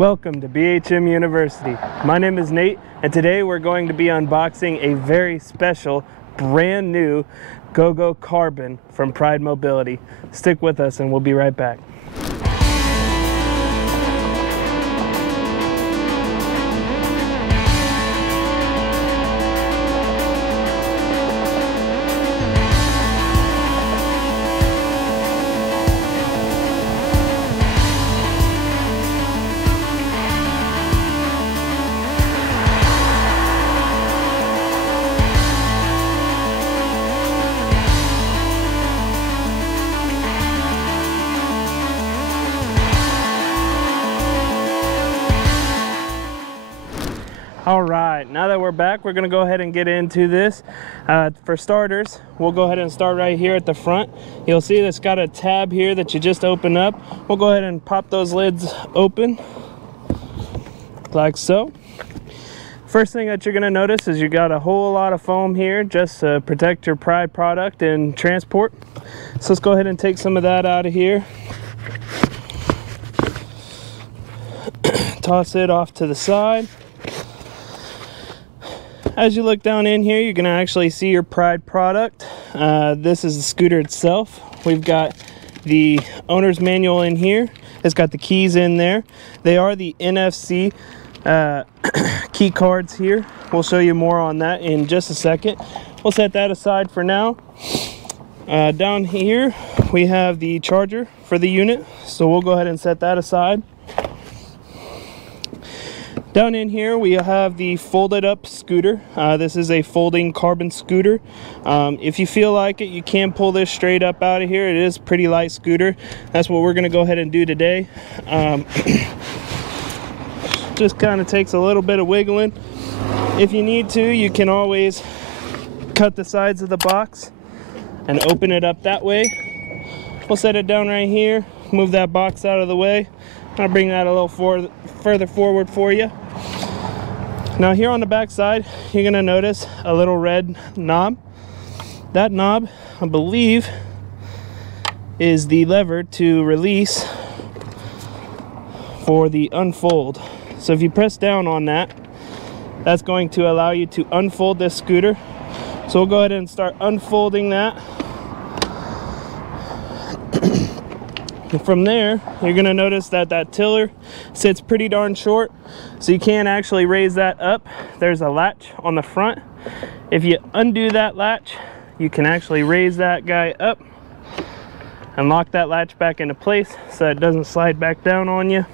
Welcome to BHM University. My name is Nate, and today we're going to be unboxing a very special, brand new GoGo Carbon from Pride Mobility. Stick with us and we'll be right back. All right, now that we're back, we're gonna go ahead and get into this. For starters, we'll go ahead and start right here at the front. You'll see it's got a tab here that you just open up. We'll go ahead and pop those lids open, like so. First thing that you're gonna notice is you got a whole lot of foam here just to protect your Pride product in transport. So let's go ahead and take some of that out of here. Toss it off to the side. As you look down in here, you're going to actually see your Pride product. This is the scooter itself. We've got the owner's manual in here. It's got the keys in there. They are the NFC key cards here. We'll show you more on that in just a second. We'll set that aside for now. Down here, we have the charger for the unit. So we'll go ahead and set that aside. Down in here we have the folded up scooter. This is a folding carbon scooter. If you feel like it, you can pull this straight up out of here. It is a pretty light scooter. That's what we're going to go ahead and do today. Just kind of takes a little bit of wiggling. If you need to, you can always cut the sides of the box and open it up that way. We'll set it down right here, move that box out of the way. I'll bring that a little further forward for you. Now here on the back side, you're going to notice a little red knob. That knob, I believe, is the lever to release for the unfold. So if you press down on that, that's going to allow you to unfold this scooter. So we'll go ahead and start unfolding that. And from there, you're going to notice that that tiller sits pretty darn short, so you can't actually raise that up. There's a latch on the front. If you undo that latch, you can actually raise that guy up and lock that latch back into place so it doesn't slide back down on you.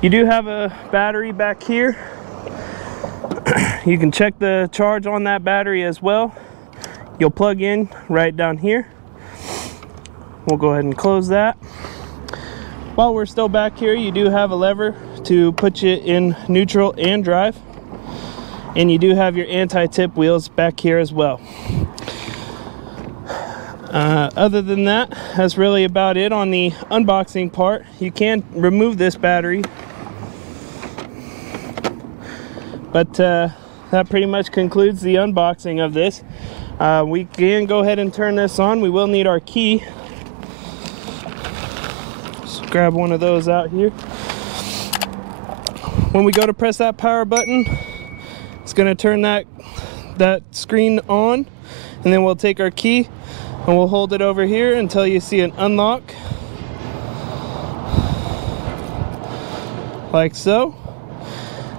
You do have a battery back here. You can check the charge on that battery as well. You'll plug in right down here. We'll go ahead and close that. While we're still back here, you do have a lever to put you in neutral and drive. And you do have your anti-tip wheels back here as well. Other than that, that's really about it on the unboxing part. You can remove this battery. But that pretty much concludes the unboxing of this. We can go ahead and turn this on. We will need our key. Grab one of those out here. When we go to press that power button, it's going to turn that screen on, and then we'll take our key and we'll hold it over here until you see an unlock, like so,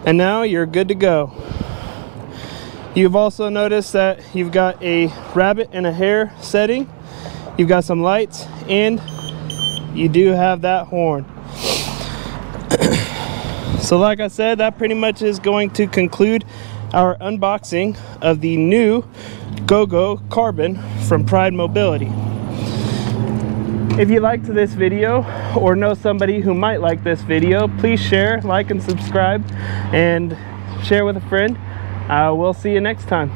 and now you're good to go. You've also noticed that you've got a rabbit and a hare setting. You've got some lights, and you do have that horn. So like I said, that pretty much is going to conclude our unboxing of the new GoGo Carbon from Pride Mobility. If you liked this video or know somebody who might like this video, please share, like, and subscribe, and share with a friend. We'll see you next time.